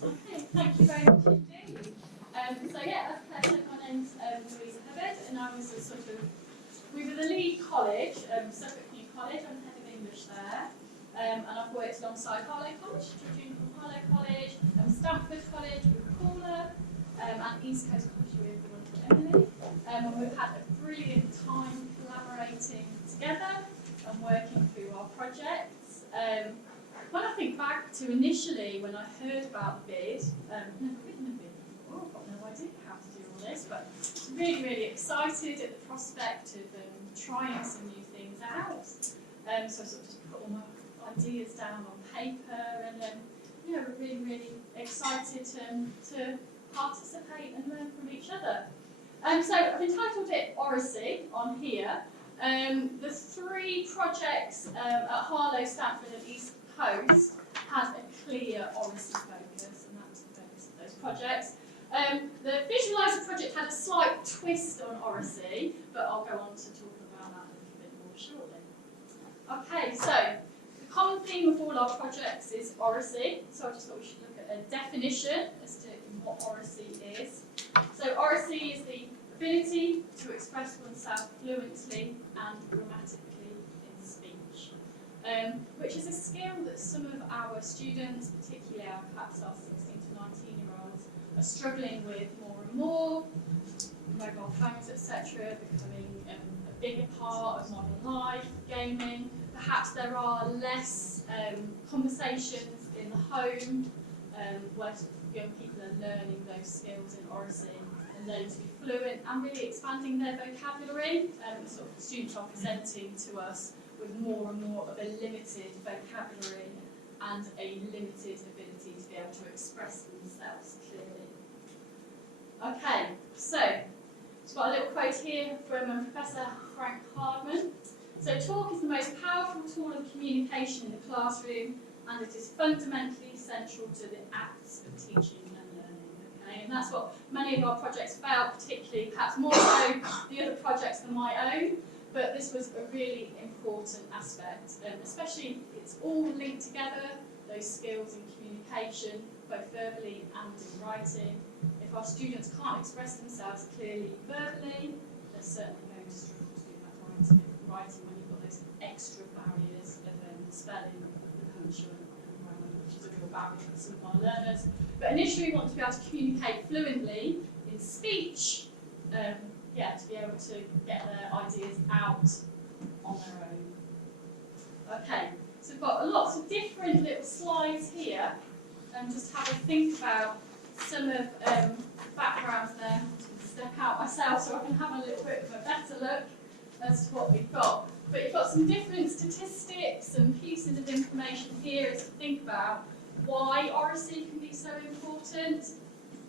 Okay, thank you very much indeed. So yeah, as Claire said, my name's Louisa Hubbard, and I was we were the lead college, Suffolk New College. I'm the head of English there, and I've worked alongside Harlow College, teaching from Harlow College, Stamford College with OTLA, and East Coast College with the wonderful Emily. And we've had a brilliant time collaborating together and working through our projects. When I think back to initially when I heard about the bid, never written a bid before, I've got no idea how to do all this, but really, really excited at the prospect of trying some new things out. So I sort of just put all my ideas down on paper, and we're really, really excited to participate and learn from each other. So I've entitled it Oracy on here. The three projects at Harlow, Stamford and East Coast had a clear Oracy focus, and that was the focus of those projects. The Visualiser project had a slight twist on Oracy, but I'll go on to talk about that a little bit more shortly. Okay, so the common theme of all our projects is Oracy, so I just thought we should look at a definition as to what Oracy is. So Oracy is the ability to express oneself fluently and grammatically in speech, which is a skill that some of our students, particularly perhaps our 16 to 19-year-olds, are struggling with more and more. Mobile phones, etc., becoming a bigger part of modern life, gaming. Perhaps there are less conversations in the home where young people are learning those skills in Oracy and learning to be fluent and really expanding their vocabulary. Sort of students are presenting to us with more and more of a limited vocabulary and a limited ability to be able to express themselves clearly. Okay, so I've got a little quote here from Professor Frank Hardman. So talk is the most powerful tool of communication in the classroom, and it is fundamentally central to the acts of teaching and learning. Okay, and that's what many of our projects felt, particularly, perhaps more so the other projects than my own, but this was a really important aspect, especially it's all linked together, those skills in communication, both verbally and in writing. If our students can't express themselves clearly verbally, they're certainly going to struggle to do that writing when you've got those extra barriers of spelling, the punctuation, and grammar, which is a real barrier for some of our learners. But initially we want to be able to communicate fluently in speech, to be able to get their ideas out on their own. Okay, so we've got lots of different little slides here, and just have a think about some of the backgrounds there. I'm just going to step out myself so I can have a little bit of a better look as to what we've got. But you've got some different statistics and pieces of information here to think about why Oracy can be so important.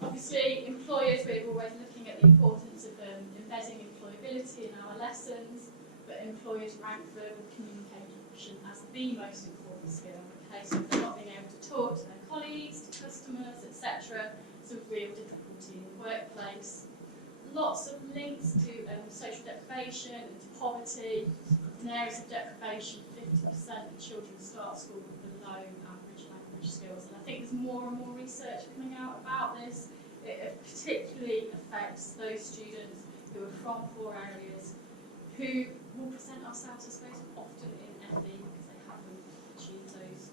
Obviously, employers, we're always looking at the importance of embedding employability in our lessons, but employers rank verbal communication as the most important skill. Okay, so if they're not being able to talk to their colleagues, to customers, etc., it's a real difficulty in the workplace. Lots of links to social deprivation and to poverty. In areas of deprivation, 50% of children start school with below average language skills. And I think there's more and more research coming out about this. It particularly affects those students who are from poor areas, who will present ourselves, I suppose, often in FE because they haven't achieved those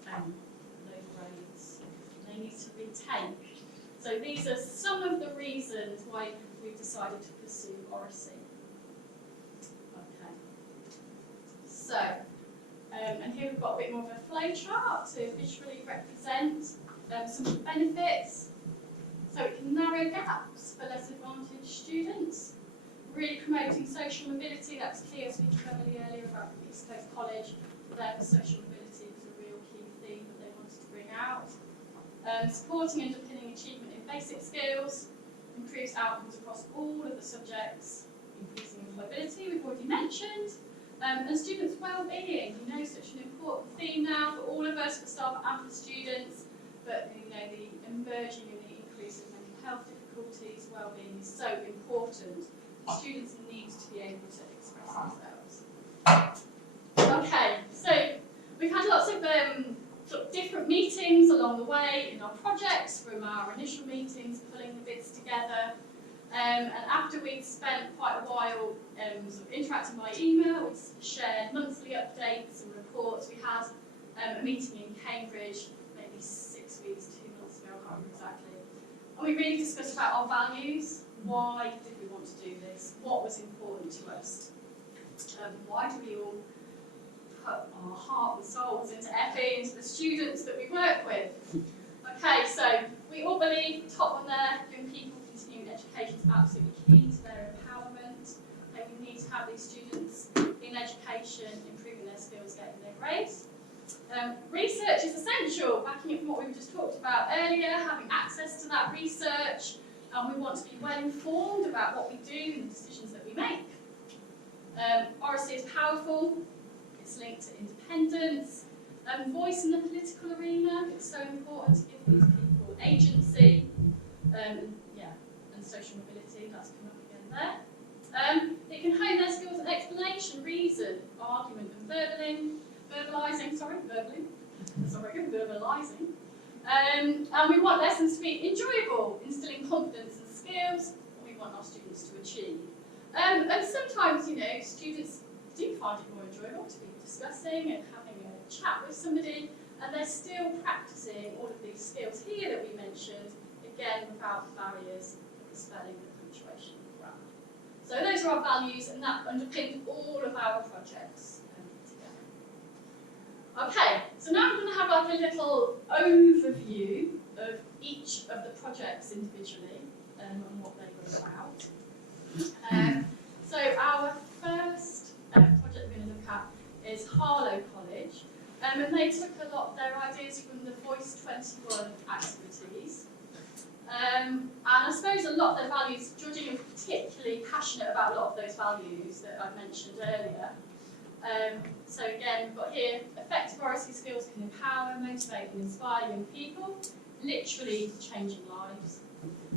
grades. They need to retake. So these are some of the reasons why we've decided to pursue Oracy. Okay. So, and here we've got a bit more of a flow chart to visually represent some of the benefits. So it can narrow gaps for less advantaged students. Really promoting social mobility, that was clear speaking to Emily earlier about East Coast College. There, social mobility was a real key theme that they wanted to bring out. Supporting and underpinning achievement in basic skills, improves outcomes across all of the subjects, increasing employability, we've already mentioned, and students' well-being, such an important theme now for all of us, for staff and for students, but the emerging and the increase of mental health difficulties, well-being is so important. Students need to be able to express themselves. Okay, so we've had lots of sort of different meetings along the way in our projects, from our initial meetings, pulling the bits together. And after we'd spent quite a while sort of interacting by email, we shared monthly updates and reports. We had a meeting in Cambridge maybe 6 weeks, 2 months ago, I can't remember exactly. And we really discussed about our values. Why did we want to do this? What was important to us? Why do we all put our heart and souls into FE, into the students that we work with? Okay, so we all believe, top one there, young people continuing education is absolutely key to their empowerment. And we need to have these students in education, improving their skills, getting their grades. Research is essential, backing up from what we just talked about earlier, having access to that research, and we want to be well informed about what we do and the decisions that we make. RSC is powerful, it's linked to independence, voice in the political arena, it's so important to give these people agency, and social mobility, that's come up again there. It can hone their skills in explanation, reason, argument and verbalising. And we want lessons to be enjoyable, instilling confidence and skills we want our students to achieve. And sometimes, students do find it more enjoyable to be discussing and having a chat with somebody, and they're still practising all of these skills here that we mentioned, again, without barriers of the spelling, the punctuation, and the grammar. So those are our values, and that underpinned all of our projects together. Okay, so now I'm going to have like a little overview of each of the projects individually and what they were about. So our first project we're going to look at is Harlow College, and they took a lot of their ideas from the Voice 21 activities. And I suppose a lot of their values, Georgina was particularly passionate about a lot of those values that I mentioned earlier. So again, we've got here, effective RSC skills can empower, motivate and inspire young people, literally changing lives.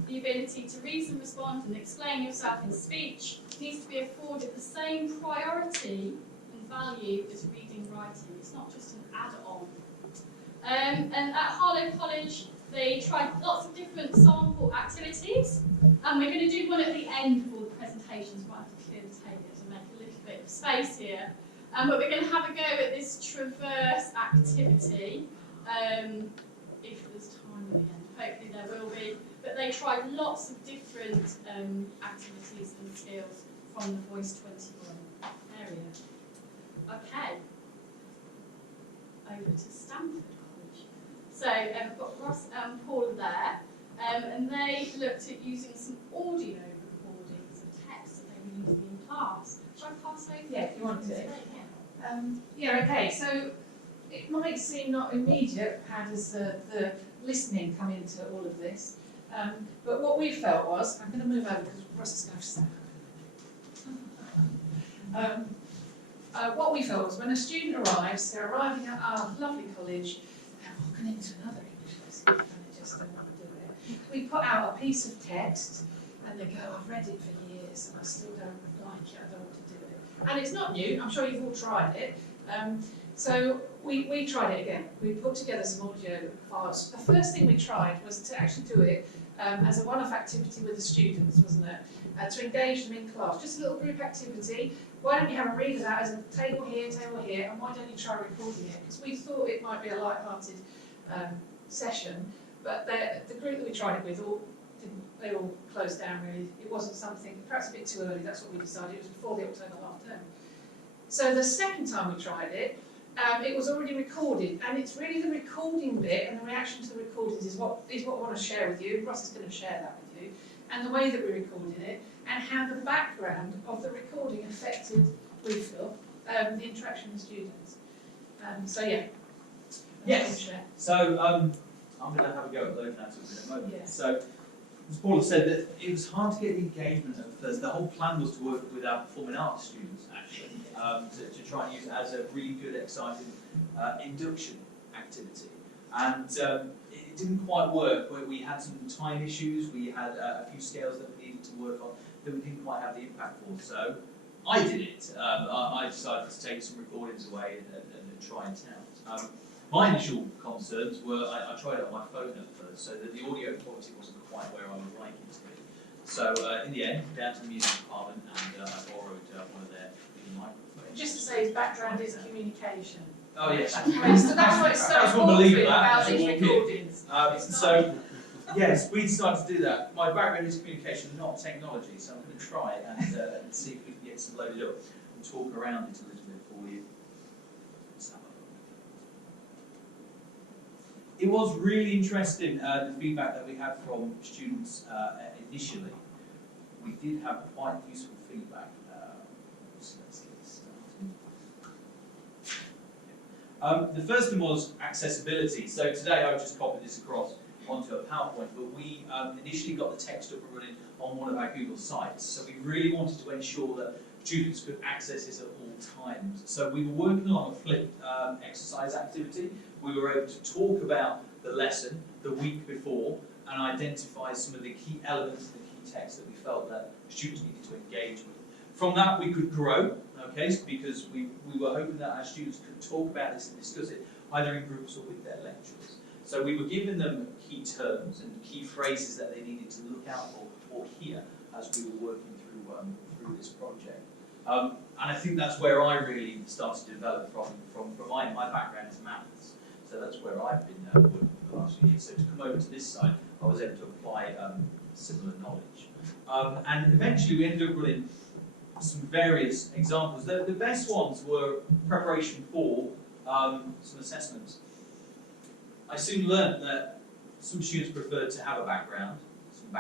The ability to reason, respond and explain yourself in speech needs to be afforded the same priority and value as reading and writing. It's not just an add-on. And at Harlow College, they tried lots of different sample activities, and we're going to do one at the end of all the presentations. Might have to clear the tables and make a little bit of space here. But we're going to have a go at this traverse activity, if there's time at the end. Hopefully there will be. But they tried lots of different activities and skills from the Voice 21 area. Okay, over to Stanford College. So we've got Ross and Paul there, and they looked at using some audio recordings of text that they were using in class. Shall I pass over? Yeah, if you want to. Okay, so it might seem not immediate, how does the listening come into all of this? But what we felt was, I'm going to move over because Ross is going to stand up. What we felt was when a student arrives, they're arriving at our lovely college, they're walking into another English lesson and they just don't want to do it. We put out a piece of text and they go, I've read it for years and I still don't like it, I don't want to do it. And it's not new, I'm sure you've all tried it. So we tried it again. We put together some audio files. The first thing we tried was to actually do it as a one-off activity with the students, wasn't it? To engage them in class, just a little group activity. Why don't you have a read of that as a table here, and why don't you try recording it? Because we thought it might be a light-hearted session, but the group that we tried it with they all closed down really. It wasn't something, perhaps a bit too early, that's what we decided. It was before the October half term. So the second time we tried it, it was already recorded, and it's really the recording bit and the reaction to the recordings is what I want to share with you. Ross is going to share that with you, and the way that we recorded it, and how the background of the recording affected, we feel, the interaction with students. So yeah. Yes. So I'm going to have a go at those answers in a moment. Yeah. So as Paula said, that it was hard to get the engagement at first. The whole plan was to work with our performing arts students, actually, to try and use it as a really good, exciting induction activity. And it didn't quite work. We had some time issues. We had a few scales that we needed to work on that we didn't quite have the impact for. So I did it. I decided to take some recordings away and try it out. My initial concerns were I tried it on my phone at first, so that the audio quality wasn't quite where I would like it to be. So in the end, down to the music department, and I borrowed one of their microphones. Just to say, his background is communication. Oh yes. So that's why it's so That's important unbelievable, about that. these That's recordings. So, yes, we started to do that. My background is communication, not technology, so I'm going to try and see if we can get some loaded up and talk around it a little bit for you. Let's have a look. It was really interesting, the feedback that we had from students initially. We did have quite useful feedback. So let's get started. The first one was accessibility. So today I've just copied this across onto a PowerPoint, but we initially got the text up and running on one of our Google sites. So we really wanted to ensure that students could access this at all times. So we were working along a flipped exercise activity. We were able to talk about the lesson the week before and identify some of the key elements of the key text that we felt that students needed to engage with. From that we could grow, okay, because we were hoping that our students could talk about this and discuss it either in groups or with their lecturers. So we were giving them key terms and key phrases that they needed to look out for or hear as we were working through this project. And I think that's where I really started to develop from my background is maths. So that's where I've been working for the last few years. So to come over to this side, I was able to apply similar knowledge. And eventually we ended up running some various examples. The best ones were preparation for some assessments. I soon learned that some students preferred to have a background, some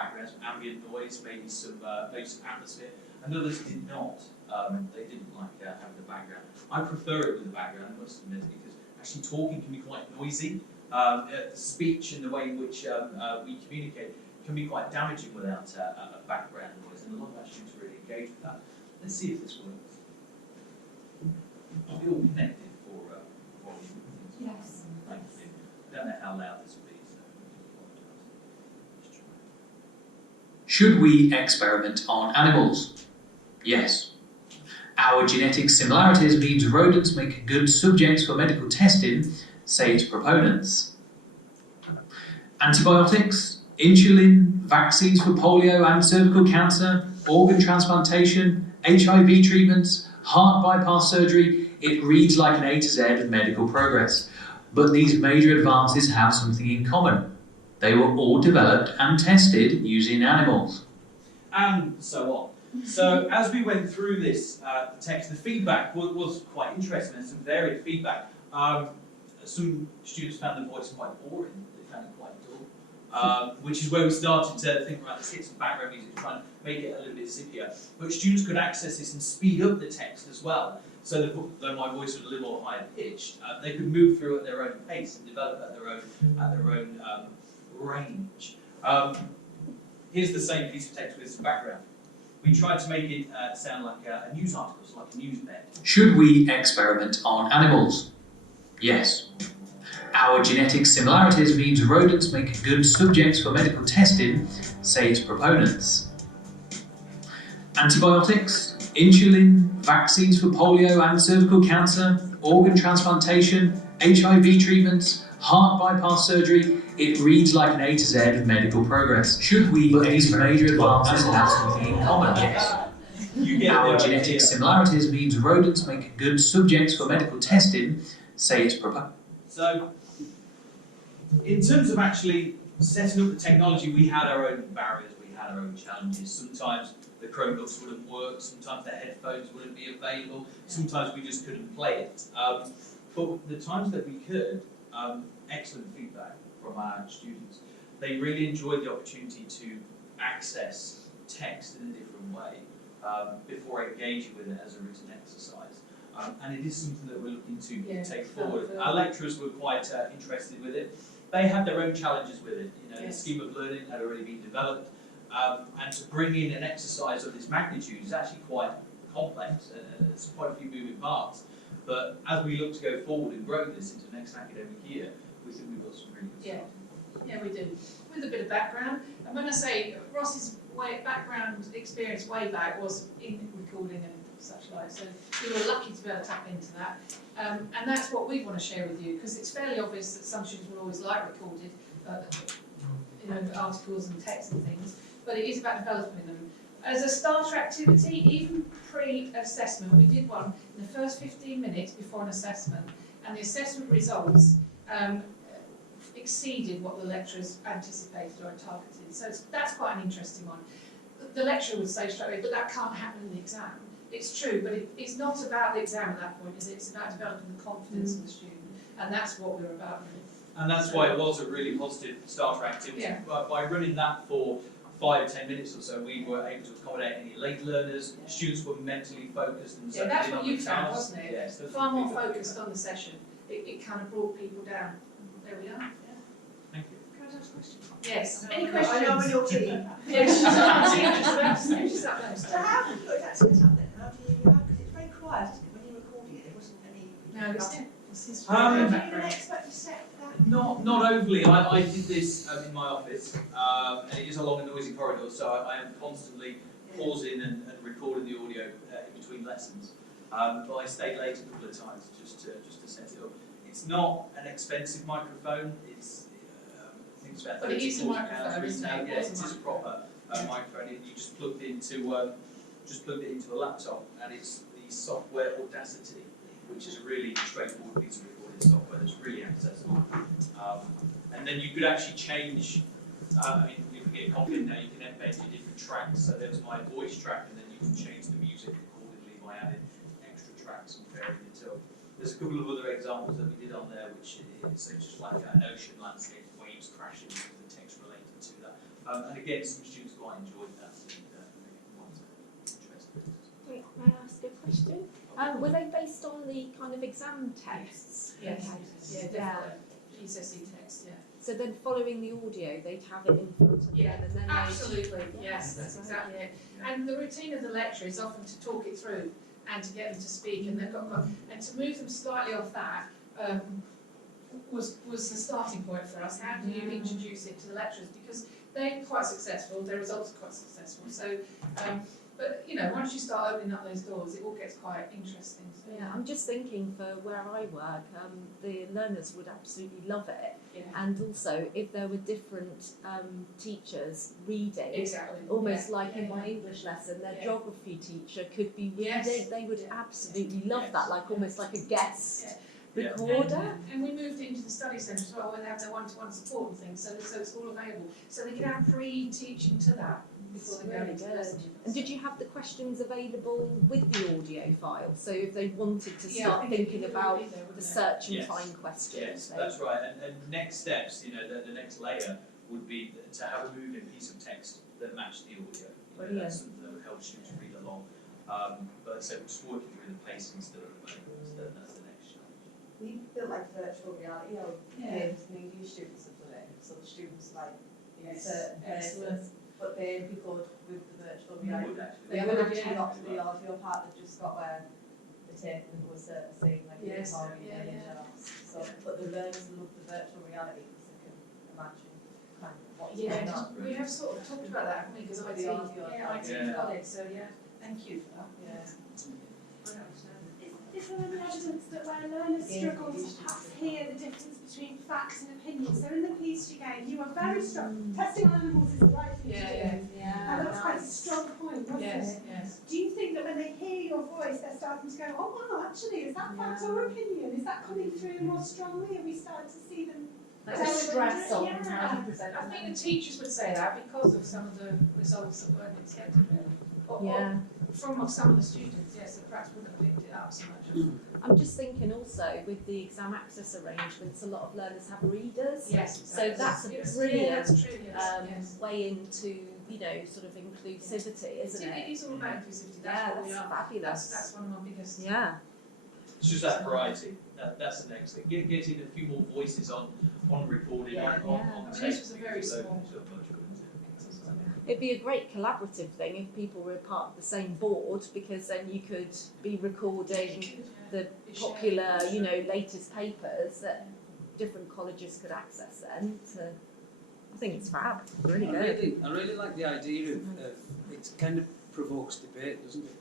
ambient noise, maybe some atmosphere, and others did not. They didn't like having the background. I prefer it with the background, I must admit, because actually talking can be quite noisy. Speech and the way in which we communicate can be quite damaging without a background noise, and a lot of our students really engage with that. Let's see if this works. Are we all connected for volume? Yes. Thank you. I don't know how loud this will be, so let's try. Should we experiment on animals? Yes. Our genetic similarities means rodents make good subjects for medical testing, say its proponents. Antibiotics, insulin, vaccines for polio and cervical cancer, organ transplantation, HIV treatments, heart bypass surgery, it reads like an A to Z of medical progress. But these major advances have something in common. They were all developed and tested using animals. And so on. So as we went through this text, the feedback was quite interesting and some varied feedback. Some students found the voice quite boring, they found it quite dull, which is where we started to think about let's get some background music to try and make it a little bit zippier. But students could access this and speed up the text as well. So though my voice was a little more higher pitched, they could move through at their own pace and develop at their own range. Here's the same piece of text with some background. We tried to make it sound like a news article, so like a news bed. Should we experiment on animals? Yes. Our genetic similarities means rodents make good subjects for medical testing, say its proponents. Antibiotics, insulin, vaccines for polio and cervical cancer, organ transplantation, HIV treatments, heart bypass surgery, it reads like an A to Z of medical progress. Should we, but these major advances have something in common? Yes. Our genetic similarities means rodents make good subjects for medical testing, say its proponents. So, in terms of actually setting up the technology, we had our own barriers, we had our own challenges. Sometimes the Chromebooks wouldn't work, sometimes the headphones wouldn't be available, sometimes we just couldn't play it. But the times that we could, excellent feedback from our students. They really enjoyed the opportunity to access text in a different way before engaging with it as a written exercise. And it is something that we're looking to take forward. Our lecturers were quite interested with it. They had their own challenges with it. You know, the scheme of learning had already been developed, and to bring in an exercise of this magnitude is actually quite complex. There's quite a few moving parts. But as we look to go forward and grow this into the next academic year, we think we've got some really good stuff. Yeah, we do. With a bit of background, and when I say Ross's background experience way back was in recording and such like. So we were lucky to be able to tap into that. And that's what we want to share with you, because it's fairly obvious that some students will always like recorded articles and text and things, but it is about developing them. As a starter activity, even pre-assessment, we did one in the first 15 minutes before an assessment, and the assessment results exceeded what the lecturers anticipated or targeted. So that's quite an interesting one. The lecturer would say straight away, but that can't happen in the exam. It's true, but it's not about the exam at that point, is it? It's about developing the confidence of the student, and that's what we're about. And that's why it was a really positive starter activity. Yeah. By running that for 5 or 10 minutes or so, we were able to accommodate any late learners. Students were mentally focused and Yeah, that's settled in what on you the found, task. wasn't it? Yes, those Far were more people. focused on the session. It kind of brought people down. There we are. Yeah. Thank you. Can I ask a question? Yes. Any I questions? know in your team. Yes, she's on our team, just about to say she's up there. So how have you got that set up then? How do you, because it's very quiet, isn't it? When you're recording it, there wasn't any. No, it's his How do you background. expect to set that? Not overly. I did this in my office, and it is along a noisy corridor, so I am constantly pausing and recording the audio in between lessons. But I stayed late a couple of times just to set it up. It's not an expensive microphone. It's I think it's about But it is a £30-40 microphone, isn't it? Yeah, it is a proper microphone. You just plugged it into a laptop, and it's the software Audacity, which is a really straightforward piece of recording software that's really accessible. And then you could actually change. You can get content now. You can embed your different tracks. So there's my voice track, and then you can change the music accordingly by adding extra tracks and varying it up. There's a couple of other examples that we did on there, which is just like an ocean landscape, waves crashing, with the text related to that. And again, some students quite enjoyed that and quite interested. Wait, may I ask a question? Were they based on the kind of exam texts? Yes. Okay. Yeah, definitely. GCSE text, yeah. So then following the audio, they'd have it in front of Yeah, them and then absolutely, they'd... yes, that's exactly it. And the routine of the lecture is often to talk it through and to get them to speak, and they've got and to move them slightly off that was the starting point for us. How do you introduce it to the lecturers? Because they're quite successful, their results are quite successful. So, but you know, once you start opening up those doors, it all gets quite interesting. So, Yeah, I'm just thinking for where I work, the learners would absolutely love it. yeah, And also, if there were different teachers reading, exactly. almost Yeah, like in yeah, my yeah. English lesson, their Yeah. geography teacher could be reading, Yes. they would Yeah. absolutely love Yes. that, like almost like a guest Yeah. recorder. And we moved into the study centre as well, where they have their one-to-one support and things, so it's all available. So they can have pre-teaching to that before they go Really into good. lessons. And did you have the questions available with the audio file? So if they wanted to Yeah, I start think it thinking would about be there, wouldn't the it? search and Yes. find questions, Yes, they- that's right. And next steps, the next layer would be to have a moving piece of text that matched the audio. Brilliant. That's something that would help students read along. But so we're just working through the pacing still at the moment. So that's the next challenge. We built like virtual reality, Yeah. games, and English students have done it, so the students like in Yes, certain excellent. places, but they'd be good with the virtual We reality. would actually. They They haven't would, actually yeah. got to the audio part, they've just got where they're taking them to a certain scene, like in Yes, the party yeah, and yeah. So, but the learners love the virtual reality because they can imagine kind of what's Yeah, going on. we have sort of talked about that, haven't we? Because For IT, the audio. IT Yeah. got it, so yeah, thank you for that. Yeah. Is there any evidence that where learners Yeah, struggle to used to perhaps be. hear the difference between facts and opinions? So in the piece you gave, you were very strong. Testing on animals is the right thing Yeah, to do. yeah. And that's quite a strong point, wasn't Yes, it? yes. Do you think that when they hear your voice, they're starting to go, oh wow, actually, is that fact or opinion? Is that coming through more strongly? Are we starting to see them? Like the stress on Yeah. how you present I think the teachers would say that because of some of the results that weren't accepted really. Or Yeah, from some of the students, yes, that perhaps wouldn't have picked it up so much. I'm just thinking also with the exam access arrangements, a lot of learners have readers. Yes, So exactly. that's a Yes, brilliant, yeah, that's true, yes, yes. way into, sort of inclusivity, isn't It it? is all about inclusivity, Yeah, that's what we that's are. fabulous. That's one of my biggest. Yeah. It's just that variety. That's the next thing. Getting a few more voices on recording, Yeah. on I mean, tape. this was a very because small- so much of it. It'd be a great collaborative thing if people were part of the same board, because then you could be recording the popular, latest papers that different colleges could access then. I think it's fab, really good. I really like the idea of it kind of provokes debate, doesn't it?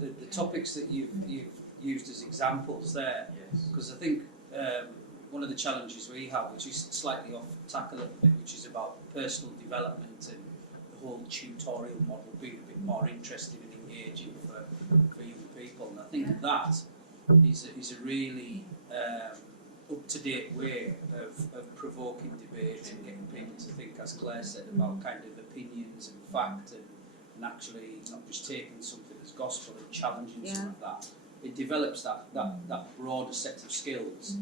the topics that you've used as examples there, Yes. because I think one of the challenges we have, which is slightly off tack a little bit, which is about personal development and the whole tutorial model being a bit more interesting and engaging for young people. And I think that is a really up-to-date way of provoking debate and getting people to think, as Claire said, about kind of opinions and fact and actually not just taking something as gospel and challenging some of that. It develops that broader set of skills.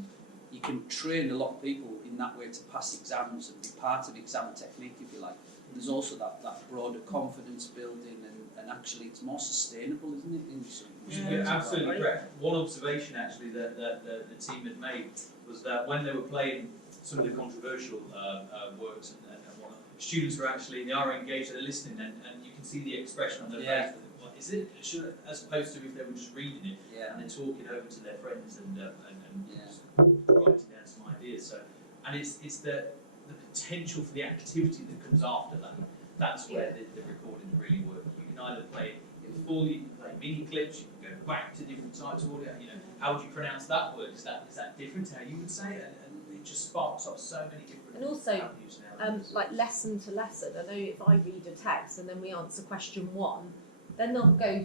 You can train a lot of people in that way to pass exams and be part of exam technique, if you like. There's also that broader confidence building and actually it's more sustainable, isn't it? In some You're absolutely correct. One observation actually that the team had made was that when they were playing some of the controversial works and whatnot, students were actually, they are engaged, they're listening, and you can see the expression on their face. What is it? As opposed to if they were just reading it and then talking over to their friends and just writing down some ideas. So, and it's the potential for the activity that comes after that. That's where the recordings really work. You can either play it full, you can play mini clips, you can go back to different types of audio. You know, how would you pronounce that word? Is that different to how you would say it? And it just sparks up so many different And also, avenues now. like lesson to lesson. I know if I read a text and then we answer question 1, then they'll go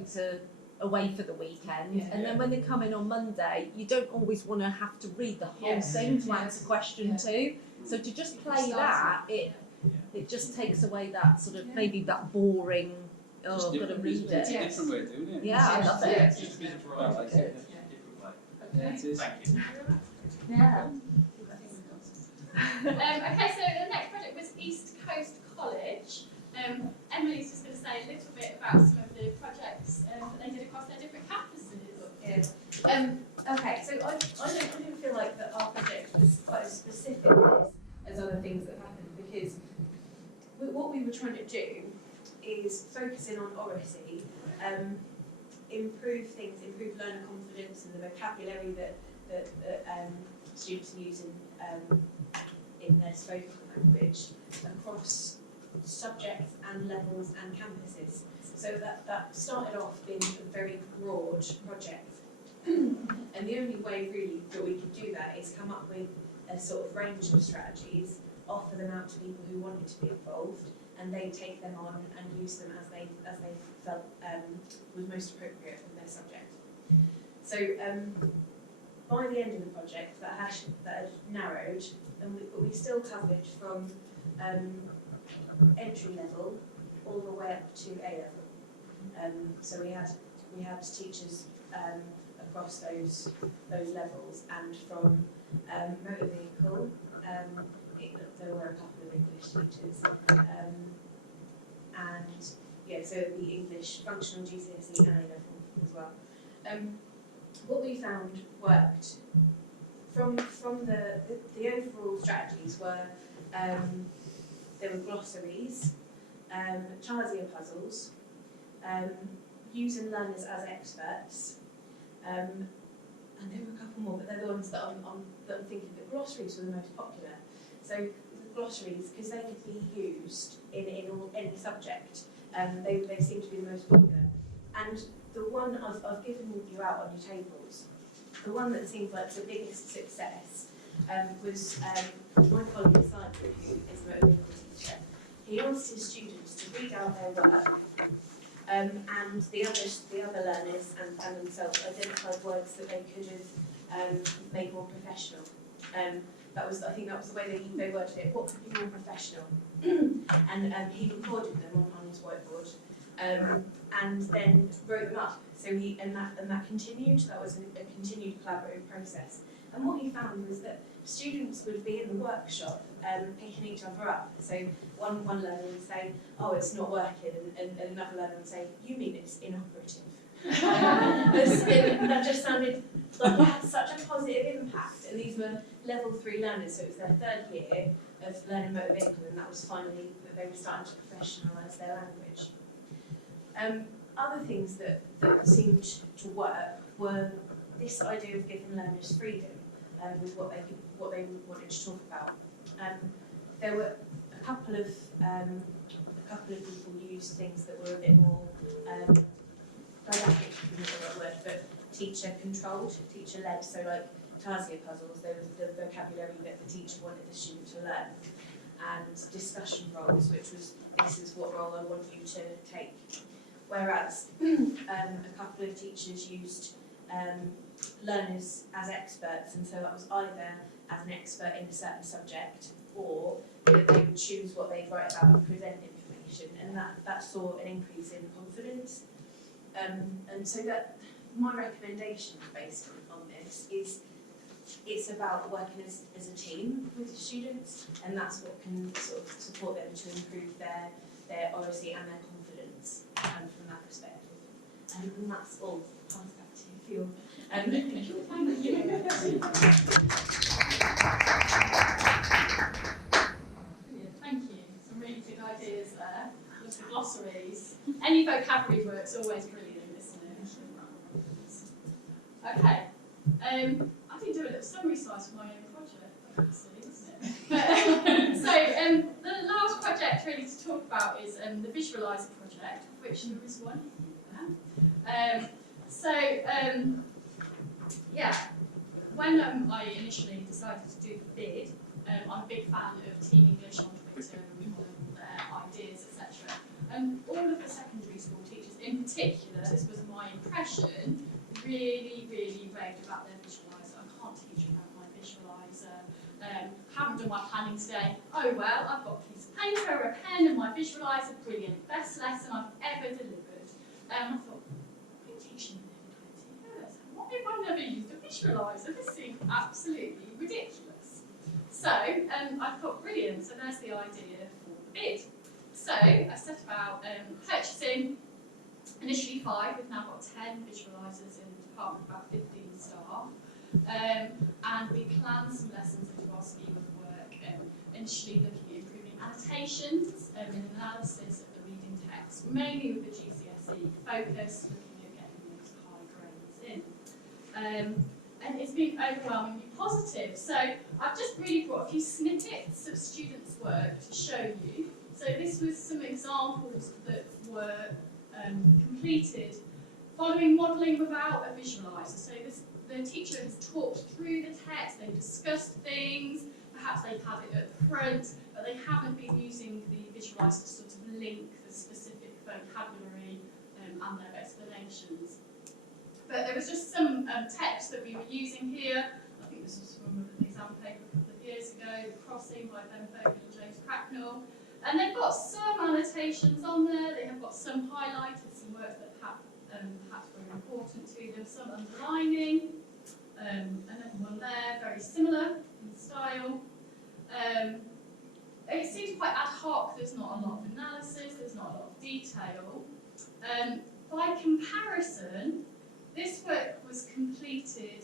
away for the weekend, and then when they come in on Monday, you don't always want to have to read the whole thing to answer question 2. So to just play that, it just takes away that sort of maybe that boring. Oh, I've got to read it. It's a different way of doing it. Yeah, I love it. It's just a bit of variety. I like it. Different way. Yeah, it is. Thank you. Yeah. Okay, so the next project was East Coast College. Emily's just going to say a little bit about some of the projects that they did across their different campuses. Okay, so I don't feel like that our project was quite as specific as other things that happened, because what we were trying to do is focus in on oracy, improve learner confidence and the vocabulary that students use in their spoken language across subjects and levels and campuses. So that started off being a very broad project. And the only way really that we could do that is come up with a sort of range of strategies, offer them out to people who wanted to be involved, and they take them on and use them as they felt was most appropriate for their subject. So by the end of the project, that had narrowed, but we still covered from entry level all the way up to A level. So we had teachers across those levels, and from motor vehicle, there were a couple of English teachers, and so the English functional GCSE and A level as well. What we found worked from the overall strategies were there were glossaries, Charsia puzzles, using learners as experts, and there were a couple more, but they're the ones that I'm thinking. The glossaries were the most popular. So the glossaries, because they could be used in any subject, they seem to be the most popular. And the one I've given you out on your tables, the one that seems like the biggest success was my colleague Simon, who is a motor vehicle teacher. He asked his students to read out their work, and the other learners and themselves identified words that they could have made more professional. I think that was the way they worded it. What could be more professional? And he recorded them on his whiteboard, and then wrote them up. So that continued. That was a continued collaborative process. And what he found was that students would be in the workshop picking each other up. So one learner would say, "Oh, it's not working," and another learner would say, "You mean it's inoperative." That just sounded like it had such a positive impact. And these were level 3 learners, so it was their 3rd year of learning motor vehicle, and that was finally that they were starting to professionalise their language. Other things that seemed to work were this idea of giving learners freedom with what they wanted to talk about. There were a couple of people used things that were a bit more didactic is the right word, but teacher controlled, teacher led. So like Tarsia puzzles, there was the vocabulary that the teacher wanted the student to learn, and discussion roles, which was, this is what role I want you to take. Whereas a couple of teachers used learners as experts, and so that was either as an expert in a certain subject, or that they would choose what they'd write about and present information, and that saw an increase in confidence. And so that my recommendation based on this is it's about working as a team with the students, and that's what can sort of support them to improve their oracy and their confidence from that perspective. And that's all. Pass back to you, Phil. Thank you. Brilliant, thank you. Some really good ideas there. Lots of glossaries. Any vocabulary work's always brilliant, isn't it? Okay. I didn't do a little summary slide for my own project, obviously, isn't it? So the last project really to talk about is the Visualiser project, of which there is one here. Yeah, when I initially decided to do the bid, I'm a big fan of Team English on Twitter and all their ideas, etc. And all of the secondary school teachers in particular, this was my impression, really raved about their visualiser. I can't teach without my visualiser. Haven't done my planning today. Oh well, I've got a piece of paper, a pen and my visualiser, brilliant. Best lesson I've ever delivered. I thought, I've been teaching for 20 years. Why have I never used a visualiser? This seems absolutely ridiculous. So I thought, brilliant, so there's the idea for the bid. So I set about purchasing initially 5, we've now got 10 visualisers in the department, about 15 staff. And we planned some lessons into our scheme of work, initially looking at improving annotations and analysis of the reading text, mainly with the GCSE focus, looking at getting those high grades in. And it's been overwhelmingly positive. So I've just really brought a few snippets of students' work to show you. So this was some examples that were completed following modelling without a visualiser. So the teacher has talked through the text, they've discussed things, perhaps they've had it at the front, but they haven't been using the visualiser to sort of link the specific vocabulary and their explanations. But there was just some text that we were using here. I think this was from an exam paper a couple of years ago, The Crossing by Ben Fogle and James Cracknell. And they've got some annotations on there, they have got some highlighted, some words that perhaps were important to them, some underlining, another one there, very similar in style. It seems quite ad hoc, there's not a lot of analysis, there's not a lot of detail. By comparison, this work was completed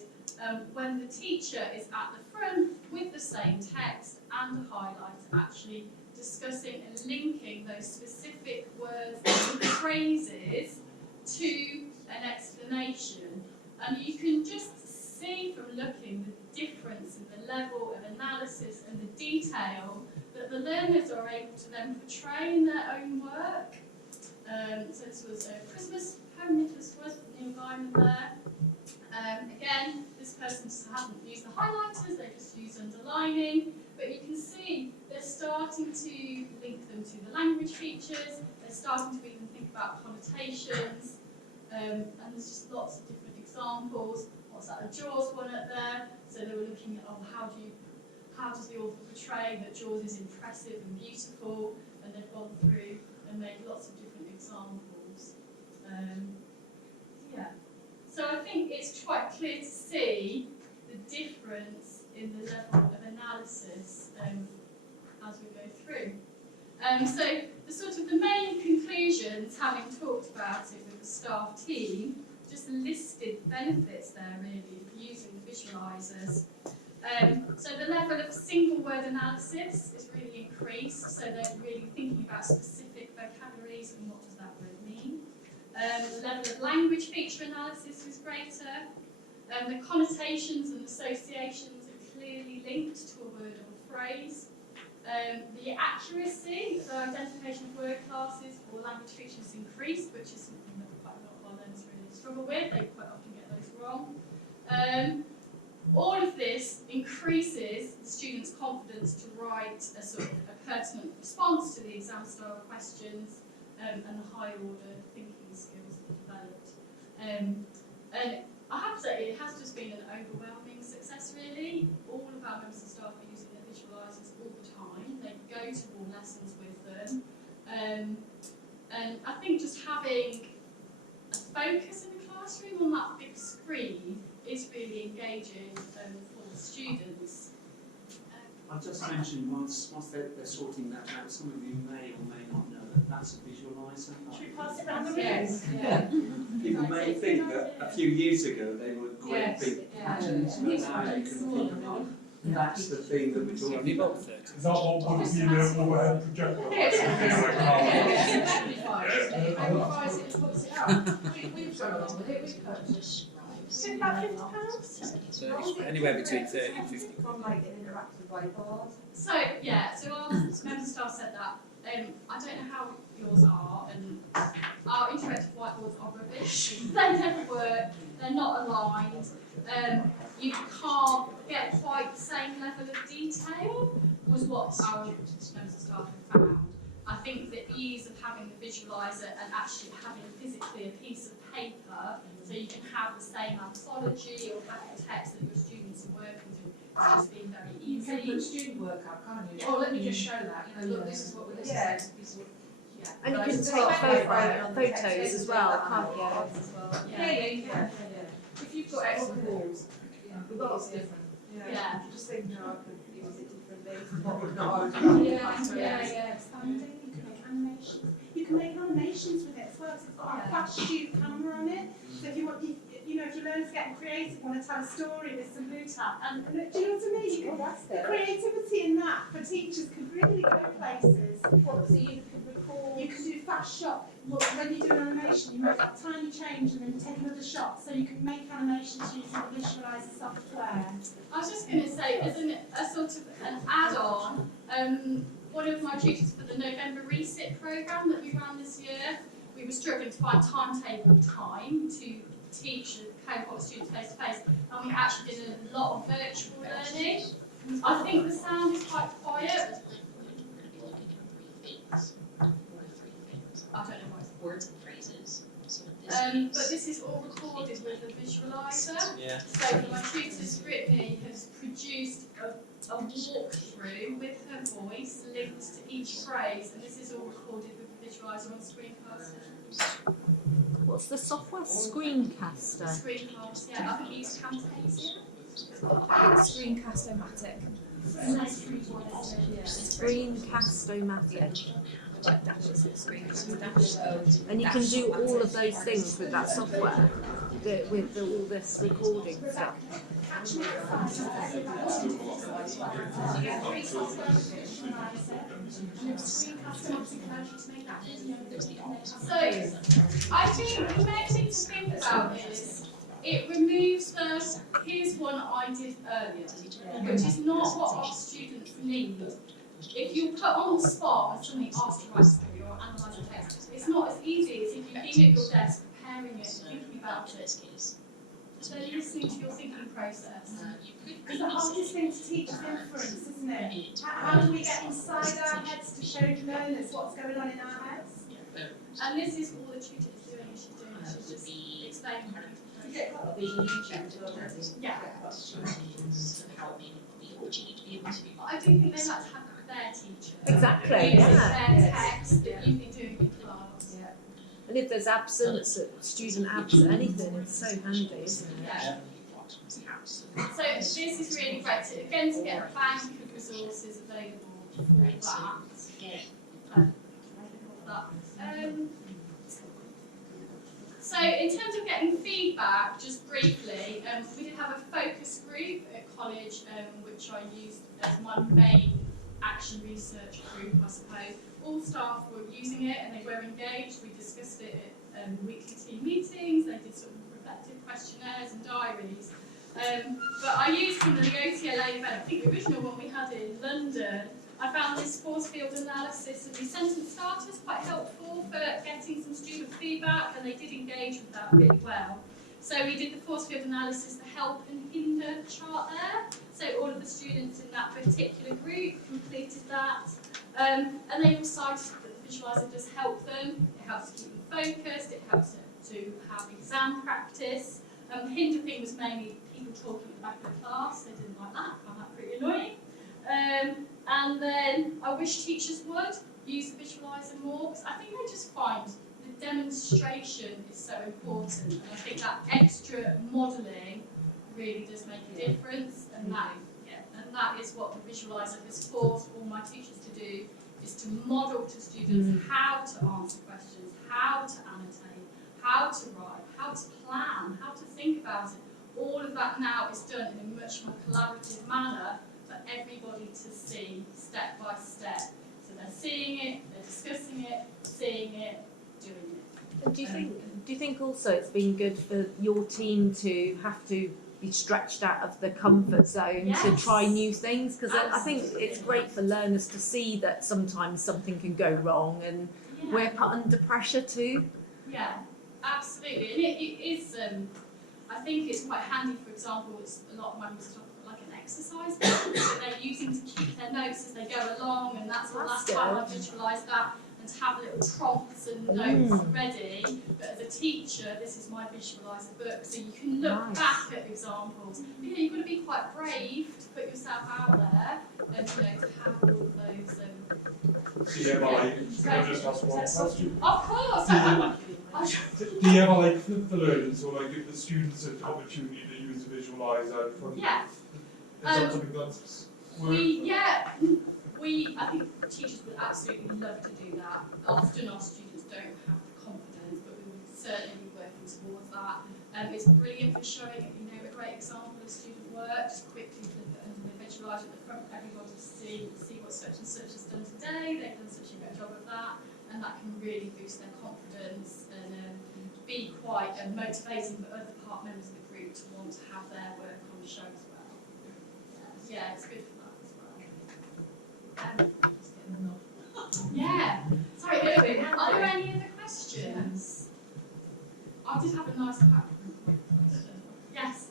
when the teacher is at the front with the same text and a highlighter, actually discussing and linking those specific words and phrases to an explanation. And you can just see from looking the difference in the level of analysis and the detail that the learners are able to then portray in their own work. So this was a Christmas poem, Nicholas was the environment there. Again, this person just hasn't used the highlighters, they just used underlining. But you can see they're starting to link them to the language features, they're starting to even think about connotations, and there's just lots of different examples. What's that, a Jaws one up there? So they were looking at, how does the author portray that Jaws is impressive and beautiful, and they've gone through and made lots of different examples. Yeah. So I think it's quite clear to see the difference in the level of analysis as we go through. So the sort of the main conclusions, having talked about it with the staff team, just listed benefits there really of using the visualisers. So the level of single word analysis is really increased, so they're really thinking about specific vocabularies and what does that word mean. The level of language feature analysis is greater. The connotations and associations are clearly linked to a word or a phrase. The accuracy of the identification of word classes or language features increased, which is something that quite a lot of our learners really struggle with. They quite often get those wrong. All of this increases the student's confidence to write a sort of a pertinent response to the exam style questions, and the higher order thinking skills that are developed. And I have to say, it has just been an overwhelming success, really. All of our members of staff are using their visualisers all the time. They go to all lessons with them. And I think just having a focus in the classroom on that big screen is really engaging for the students. I'll just mention, once they're sorting that out, some of you may or may not know that that's a visualiser. Should we pass it around the room? Yes. People may think that a few years ago they were great Yes. big patterns, but now you can think that's the thing that we're talking Only about. about 30. Is that what would be the overhead projector? It magnifies it and puts it up. We've gone along with it, we've purchased. Is it about £50? So it's anywhere between 30 and 50. From like an interactive whiteboard. So yeah, so our member staff said that. I don't know how yours are, and our interactive whiteboards are rubbish. They never work. They're not aligned. You can't get quite the same level of detail. Was what our members of staff have found. I think the ease of having the visualiser and actually having physically a piece of paper, so you can have the same anthology or have the text that your students are working through, has just been very You can easy. put student work up, can't you? Oh, let me just show that. You know, look, this is what this is. Yeah. And you But can it's take very photos as well, can't you? Yeah. If you've got extra walls, it's different. Yeah. Just think how I could use it differently. What would not Yeah. Expanding, you can make animations. You can make animations with it as well. So it's got a flash tube camera on it. So if you want, if your learners getting creative, want to tell a story with some blue tap, and do you know what I mean? You can, the creativity in that for teachers could really go places. So you can record. You can do fast shot. Well, when you do an animation, you make that tiny change and then take another shot. So you can make animations using the visualizer software. I was just going to say, as a sort of an add-on, one of my tutors for the November Resit programme that we ran this year, we were struggling to find timetable time to teach a cohort of students face-to-face, and we actually did a lot of virtual learning. I think the sound is quite quiet. I don't know what it's words and phrases. So but this is all recorded with a visualiser. Yeah. So my tutor Brittany has produced a walkthrough with her voice linked to each phrase, and this is all recorded with a visualiser on Screencast. What's the software? Screencaster. Screencast, yeah. I think you use Camtasia. It's Screencast-O-Matic. Screencast-O-Matic. And you can do all of those things with that software, with all this recording stuff. So I think the main thing to think about is it removes the here's one I did earlier, which is not what our students need. If you put on the spot and somebody asks you to write a story or analyse a text, it's not as easy as if you've been at your desk preparing it, thinking about it. So they're listening to your thinking process. Because the hardest thing to teach is inference, isn't it? How do we get inside our heads to show the learners what's going on in our heads? And this is all the tutor is doing. She's just explaining how to get quite a lot of visual YouTube already. Yeah. I do think they like to have their teacher. Exactly, Using yeah. their text that you've been doing in class. Yeah. And if there's absence, student absence, anything, it's so handy, isn't it? Yeah. So this is really great to, again, to get a bank of resources available for that. So in terms of getting feedback, just briefly, we did have a focus group at college, which I used as my main action research group, I suppose. All staff were using it and they were engaged. We discussed it at weekly team meetings. They did sort of reflective questionnaires and diaries. But I used some of the OTLA event. I think the original one we had in London I found this force field analysis of the sentence starters quite helpful for getting some student feedback, and they did engage with that really well. So we did the force field analysis, the help and hinder chart there. So all of the students in that particular group completed that. And they all cited that the visualiser does help them. It helps to keep them focused, it helps to have exam practice. The hinder thing was mainly people talking at the back of the class. They didn't like that, found that pretty annoying. And then I wish teachers would use the visualiser more, because I think they just find the demonstration is so important, and I think that extra modelling really does make a difference, and that is what the visualiser has forced all my teachers to do, is to model to students how to answer questions, how to annotate, how to write, how to plan, how to think about it. All of that now is done in a much more collaborative manner for everybody to see step by step. So they're seeing it, they're discussing it, seeing it, doing it. And do you think also it's been good for your team to have to be stretched out of the comfort zone to try new things? Because I think it's great for learners to see that sometimes something can go wrong, and we're put under pressure too. Yeah, absolutely. And it is, I think it's quite handy, for example, it's a lot of my stuff like an exercise book that they're using to keep their notes as they go along, and that's the last time I visualised that, and to have little prompts and notes ready. But as a teacher, this is my visualiser book, so you can look back at examples. But yeah, you've got to be quite brave to put yourself out there, and to have all of those. Do you ever can I just ask one question? Of course. Do you ever flip the learners, or give the students an opportunity to use the visualiser from? Yeah. Is that something that's I think teachers would absolutely love to do that. Often our students don't have the confidence, but we would certainly be working towards that. It's brilliant for showing, a great example of student work. Just quickly flip it under the visualiser at the front for everybody to see what such and such has done today. They've done such a great job of that, and that can really boost their confidence and be quite motivating for other members of the group to want to have their work on show as well. Yeah, it's good for that as well. Yeah. Sorry, are there any other questions? I did have a nice question. Yes.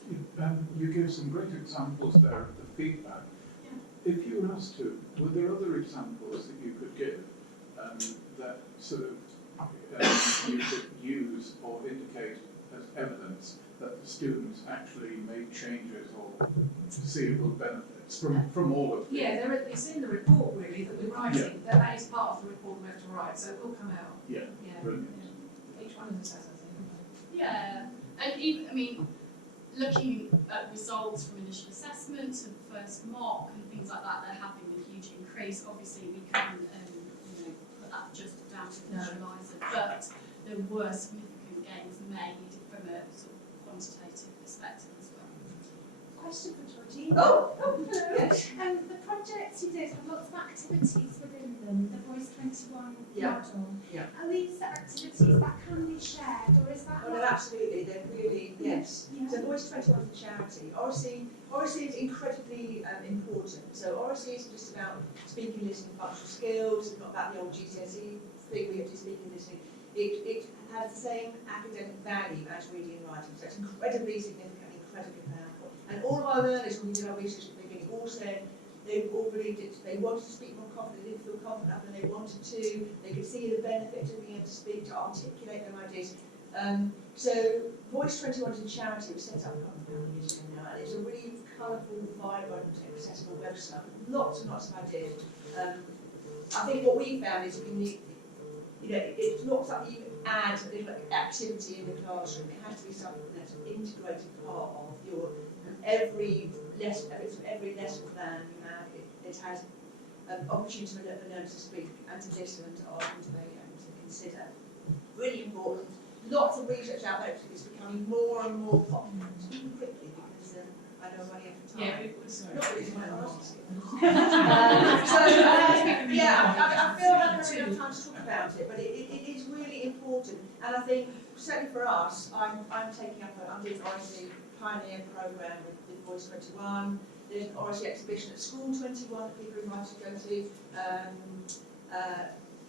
You gave some great examples there of the feedback. Yeah. If you were asked to, were there other examples that you could give that sort of you could use or indicate as evidence that the students actually made changes or seeable benefits from all of them? Yeah, it's in the report really that we're writing. That is part of the report we have to write, so it will come out. Yeah, brilliant. Each one of us has, I think. Yeah, and even, looking at results from initial assessment to the first mock and things like that, they're having a huge increase. Obviously, we can't put that just down to the visualiser, but there were significant gains made from a sort of quantitative perspective as well. Question for Georgina. Oh, hello. yes. The projects you did have lots of activities within them, the Voice 21 model. Yeah. Are these activities that can be shared, or is that? Oh no, absolutely. They're really yes. Yeah. So Voice 21 is a charity. Oracy is incredibly important. So Oracy isn't just about speaking, listening, functional skills. It's not about the old GCSE thing. We have to speaking, listening. It has the same academic value as reading and writing. So it's incredibly significant, incredibly powerful. And all of our learners, when we did our research at the beginning, all said they all believed it. They wanted to speak more confidently, they didn't feel confident enough, and they wanted to. They could see the benefit of being able to speak, to articulate their ideas. So Voice 21 is a charity. It was set up a couple of years ago now, and it's a really colourful, vibrant, accessible website with lots and lots of ideas. I think what we found is we need, it's not something you can add like activity in the classroom. It has to be something that's an integrated part of your every lesson plan you have. It has an opportunity for learners to speak and to listen and to argue, debate and to consider. Really important. Lots of research out there. It's becoming more and more popular. Speaking quickly because I know I'm running out of time. Not really my last I feel like I don't have enough time to talk about it, but it is really important. And I think certainly for us, I'm doing obviously Pioneer program with Voice 21. There's an RSE exhibition at School 21 that people are invited to go to.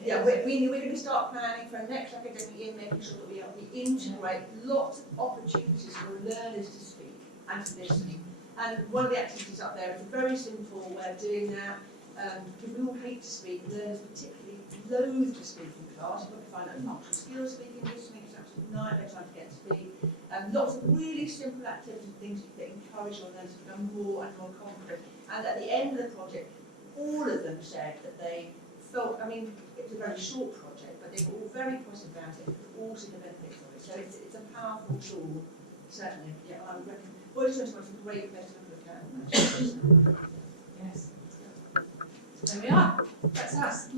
Yeah, we're going to start planning for next academic year, making sure that we integrate lots of opportunities for learners to speak and to listen. And one of the activities up there is a very simple way of doing that. Because we all hate to speak, learners particularly loathe to speak in class. You've got to find out functional skills, speaking, listening, it's absolutely nightmare trying to get to speak. Lots of really simple activities, things that encourage your learners to become more and more confident. And at the end of the project, all of them said that they felt, I mean, it was a very short project, but they were all very positive about it, all see the benefits of it. So it's a powerful tool, certainly. Yeah, I would recommend. Voice 21 is a great place to look at. Yes. There we are. That's us.